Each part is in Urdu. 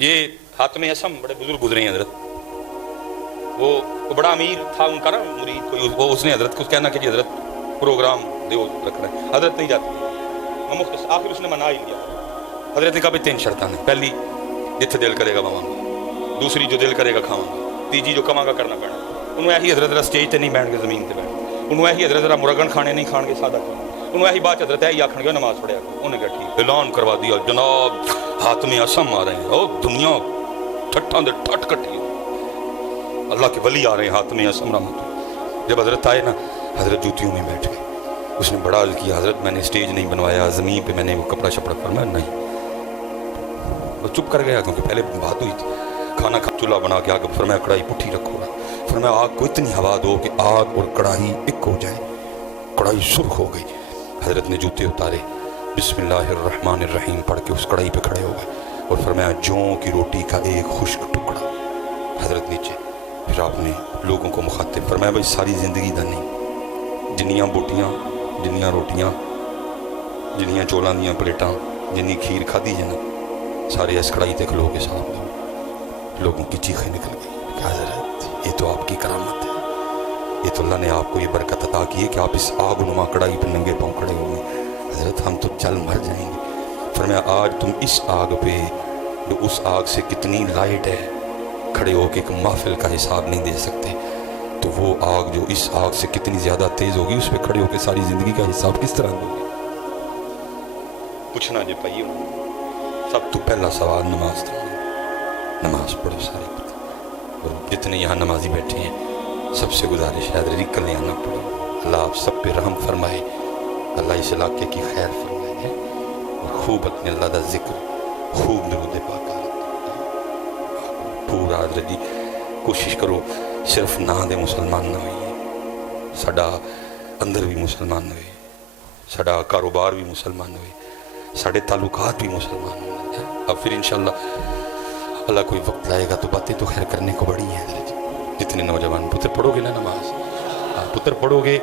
یہ حاتم اسم بڑے بزرگ گزرے ہیں حضرت، وہ بڑا امیر تھا ان کا نا مرید کوئی، وہ اس نے حضرت کو کہنا کہ جی حضرت پروگرام دیو رکھنا ہے، حضرت نہیں جاتی، آخر اس نے منا ہی لیا۔ حضرت نے کہا بھی 3 شرطاں ہیں، پہلی جتھے دل کرے گا باواں گا، دوسری جو دل کرے گا کھاواں گا، تیجی جو کماں گا کرنا پینا۔ انہوں ایسی حضرت ذرا سٹیج تے نہیں بیٹھ کے زمین تے بیٹھ، انہوں ایسی حضرت ذرا مرغن کھانے نہیں کھان گے سادہ کھانا، انہوں ایسی بات حضرت ہے آکھن گے نماز پڑھیا کرو۔ انہوں نے کہا ٹھیک، اعلان کروا دیا جناب حاتم اسم آ رہے ہیں، او دنیا ٹھٹاں دے ٹھٹ کٹی، اللہ کے ولی آ رہے ہیں حاتم اسم رحمۃ اللہ۔ جب حضرت آئے نا حضرت جوتیوں میں بیٹھ گئے، اس نے بڑا عرض کیا حضرت میں نے سٹیج نہیں بنوایا، زمین پہ میں نے وہ کپڑا شپڑا فرمایا نہیں، وہ چپ کر گیا کیونکہ پہلے بات ہوئی تھی، کھانا چولہا بنا کے آگ، فرمایا کڑائی پٹھی رکھو نا، فرمایا آگ کو اتنی ہوا دو کہ آگ اور کڑاہی ایک ہو جائے، کڑاہی سرخ ہو گئی۔ حضرت نے جوتے اتارے، بسم اللہ الرحمن الرحیم پڑھ کے اس کڑائی پہ کھڑے ہو گئے اور فرمایا جوں کی روٹی کا ایک خشک ٹکڑا۔ حضرت نیچے، پھر آپ نے لوگوں کو مخاطب فرمایا بھائی ساری زندگی دا نہیں، جنیاں بوٹیاں، جنیاں روٹیاں، جنیاں چولاں دیاں پلیٹاں، جنی کھیر کھادی جنا، سارے اس کڑائی تے کھلو کے صاحب دو۔ لوگوں کی چیخیں نکل گئی کہ حضرت یہ تو آپ کی کرامت ہے، یہ تو اللہ نے آپ کو یہ برکت عطا کی ہے کہ آپ اس آگ نما کڑائی پہ ننگے پاؤں کھڑے ہوئے، حضرت ہم تو جل مر جائیں گے۔ فرمایا آج تم اس آگ پہ جو اس آگ سے کتنی لائٹ ہے کھڑے ہو کے ایک محفل کا حساب نہیں دے سکتے، تو وہ آگ جو اس آگ سے کتنی زیادہ تیز ہوگی اس پہ کھڑے ہو کے ساری زندگی کا حساب کس طرح دو گے؟ پوچھنا جی پائیے سب تو پہلا سوال نماز تھا، نماز پڑھو سارے، اور جتنے یہاں نمازی بیٹھے ہیں سب سے گزارش ہے حضرت کلے آنا پڑھو، اللہ آپ سب پہ رحم فرمائے، اللہ اس علاقے کی خیر فرمائے ہے، اور خوب اپنے اللہ دا ذکر، خوب درود پاک پورا حضرت جی کوشش کرو صرف نہ دے مسلمان نہ ہوئیے، ساڈا اندر بھی مسلمان ہوئے، ساڈا کاروبار بھی مسلمان ہوئے، ساڈے تعلقات بھی مسلمان ہوئے۔ اب پھر انشاءاللہ اللہ کوئی وقت لائے گا تو باتیں تو خیر کرنے کو بڑی ہیں حضرت جی۔ جتنے نوجوان پتر پڑھو گے نا نماز، پتر پڑھو گے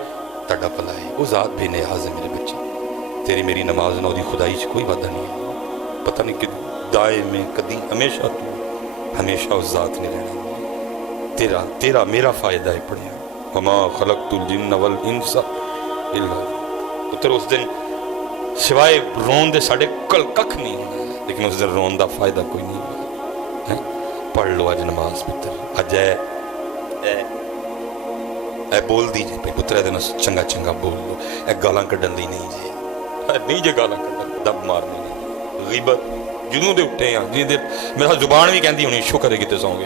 تاڈا بھلا ہے، وہ ذات بے نیاز ہے میرے بچے، تیری میری نماز نہ دی خدائی چ کوئی وعدہ نہیں ہے، پتہ نہیں کہ دائیں میں کدی ہمیشہ تو ہمیشہ اس ذات نے رہنا، تیرا میرا فائدہ ہے پڑھیا، وما خلقت الجن والانس الا پتر اس دن سوائے رون دے ساڑے کل ککھ نہیں ہونا، لیکن اس دن رون دا فائدہ کوئی نہیں ہونا۔ پڑھ لو آج نماز پتر، آج اے بول دیجئے پہ پتر ہے چنگا چنگا بول لو، اے گالاں کڈن دی نہیں جے، نہیں جے گالاں کڈن دب مارنے نہیں، غیبت جنوں دے اٹھے ہیں جنہیں دے میرا زبان بھی کہندی ہونی شکر ہے کتے سوں گے،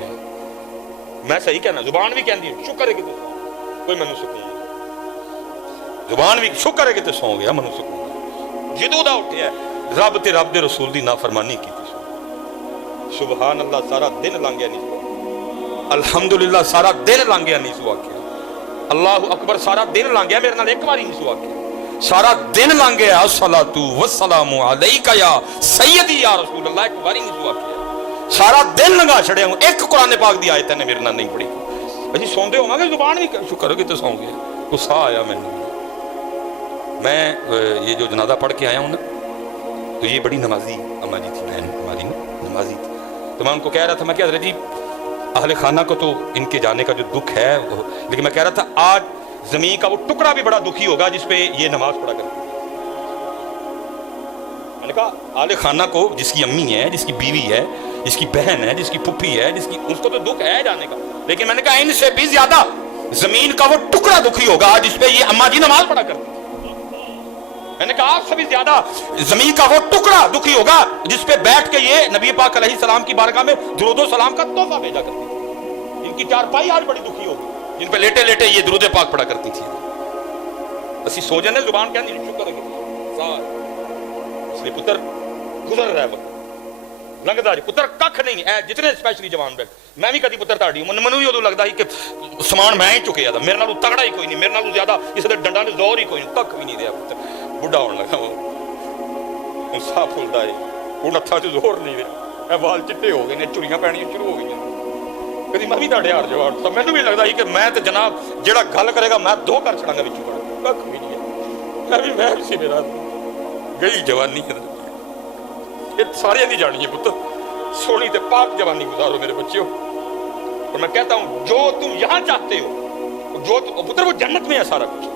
میں صحیح کہنا زبان بھی کہندی ہونی شکر ہے کتے سوں گے، کوئی منو سکون زبان بھی شکر ہے کتے سوں گے منو سکون، جدوں دا اٹھے ہے رب تے رب دے رسول دی نافرمانی کی سبحان اللہ سارا دن لانگیا نہیں سوا، الحمدللہ سارا دن لانگیا نہیں سوا کیا، اللہ اکبر سارا دن لانگیا میرے نال ایک باری نہیں سوا کیا، سارا دن لانگیا الصلاۃ والسلام علیک یا سیدی یا رسول اللہ ایک باری نہیں سوا کیا، سارا دن لنگا چھڑیا ہوں ایک قرآن پاک دی آیت نے میرے نال نہیں پڑھی، اسی سوندے ہوں گے زبان بھی شکر ہو کہ تو سوں گے، غصہ آیا میں یہ جو جنازہ پڑھ کے آیا ہوں نا تو یہ بڑی نمازی اما جی تھی، بہن ہماری نمازی تھی، تو میں ان کو کہہ رہا تھا میں کہ حضرت جی اہل خانہ کو تو ان کے جانے کا جو دکھ ہے، لیکن میں کہہ رہا تھا آج زمین کا وہ ٹکڑا بھی بڑا دکھی ہوگا جس پہ یہ نماز پڑھا کرتی، میں نے کہا اہل خانہ کو جس کی امی ہے، جس کی بیوی ہے، جس کی بہن ہے، جس کی پھپھی ہے، اس کو تو دکھ ہے جانے کا، لیکن میں نے کہا ان سے بھی زیادہ زمین کا وہ ٹکڑا دکھی ہوگا جس پہ یہ اما جی نماز پڑھا کرتی، میں نے کہا آپ سے بھی زیادہ زمین کا وہ ٹکڑا دکھی ہوگا جس پہ بیٹھ کے یہ نبی پاک علیہ السلام کی بارگاہ میں درود و سلام کا تحفہ بھیجا کرتی تھی، ان کی چارپائی آج بڑی دکھی ہوگی جن پہ لیٹے لیٹے یہ درود پاک پڑھا کرتی تھی، اسی سو جانے زبان کہنے شکر ہے اس لیے پتر گزر رہا ہے وقت لگتا جی پتر ککھ نہیں ہے جتنے اسپیشلی جوان بیٹھ، میں بھی کدی پتر تاڑی منو بھی ادو لگتا ہی کہ سامان میں ہی چکیا تھا، میرے نالوں تگڑا ہی کوئی نہیں، میرے نالوں زیادہ اس دے ڈنڈا نے زور ہی کوئی نہیں، ککھ بھی نہیں دیا پتر بڑھا ہونے لگا وہ سا پھولتا ہے وہ نتھا چ زور نہیں رہا، وال چٹے ہو گئے نے، چڑیاں پینیاں شروع ہو گئی، کدی میں بھی تاڑے ہار جواب تو مینوں بھی لگتا ہی کہ میں تو جناب جہاں گل کرے گا میں دو کر چھڑاں گا بچوں ککھ بھی نہیں ہے، میں بھی سی میرا گئی جوانی ہے یہ سارے دی جانی ہے پتر سونی تے پاک جوانی گزارو میرے بچیوں. اور میں کہتا ہوں جو تم یہاں چاہتے ہو جو پتر وہ جنت میں ہے سارا کچھ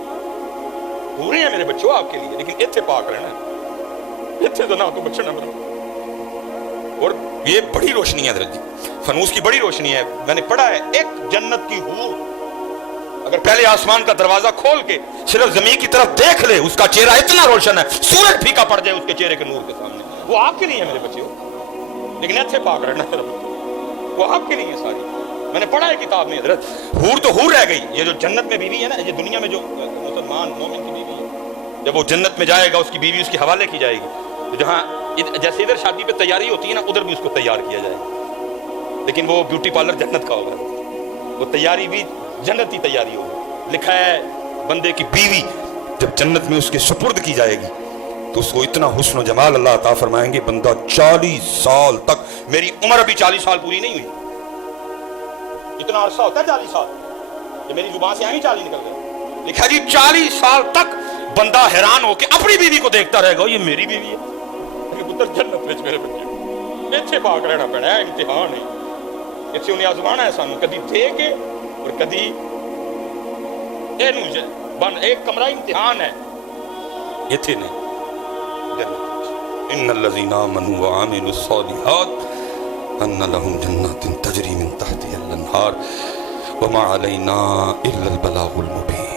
پورے ہیں میرے بچوں آپ کے لیے, لیکن اتنے پاک رہنا ہے, اتنے تو نہ تو بچنا میرا. اور یہ بڑی روشنی ہے حضرت جی, فانوس کی بڑی روشنی ہے. میں نے پڑھا ہے ایک جنت کی حور اگر پہلے آسمان کا دروازہ کھول کے صرف زمین کی طرف دیکھ لے, اس کا چہرہ اتنا روشن ہے سورج پھیکا پڑ جائے اس کے چہرے کے نور کے سامنے, وہ آپ کے لیے ہے میرے بچوں, لیکن اتنے پاک رہنا ہے, وہ آپ کے لیے ہے ساری. میں نے پڑھا ہے کتاب میں حضرت, حور تو حور رہ گئی, یہ جو جنت میں بیوی ہے نا, یہ دنیا میں جو مسلمان مومن کی بیوی ہے, جب وہ جنت میں جائے گا اس کی بیوی اس کے حوالے کی جائے گی. جہاں جیسے ادھر شادی پہ تیاری ہوتی ہے نا, ادھر بھی اس کو تیار کیا جائے گا, لیکن وہ بیوٹی پارلر جنت کا ہوگا, وہ تیاری بھی جنتی تیاری ہوگی. لکھا ہے بندے کی بیوی جب جنت میں اس کے سپرد کی جائے گی تو اس کو اتنا حسن و جمال اللہ عطا فرمائیں گے, بندہ 40 سال تک, میری عمر ابھی 40 سال پوری نہیں ہوئی, اتنا عرصہ ہوتا ہے 40 سال, یہ میری زبان سے 40 نکل گئے. لکھا جی 40 سال تک بندہ حیران ہو کے اپنی بیوی کو دیکھتا رہے گا, یہ میری بیوی ہے. پتر جنت وچ میرے بچے اتنے پاک رہنا پینا ہے, امتحان ہے, اتنے انہیں آزمانا ہے سانو, کدی دے کے اور کدی بن ایک کمرہ امتحان ہے اتنے نہیں. ان الذين آمنوا وعملوا الصالحات ان لهم جنات تجري من تحتها الانهار وما علينا الا البلاغ المبين.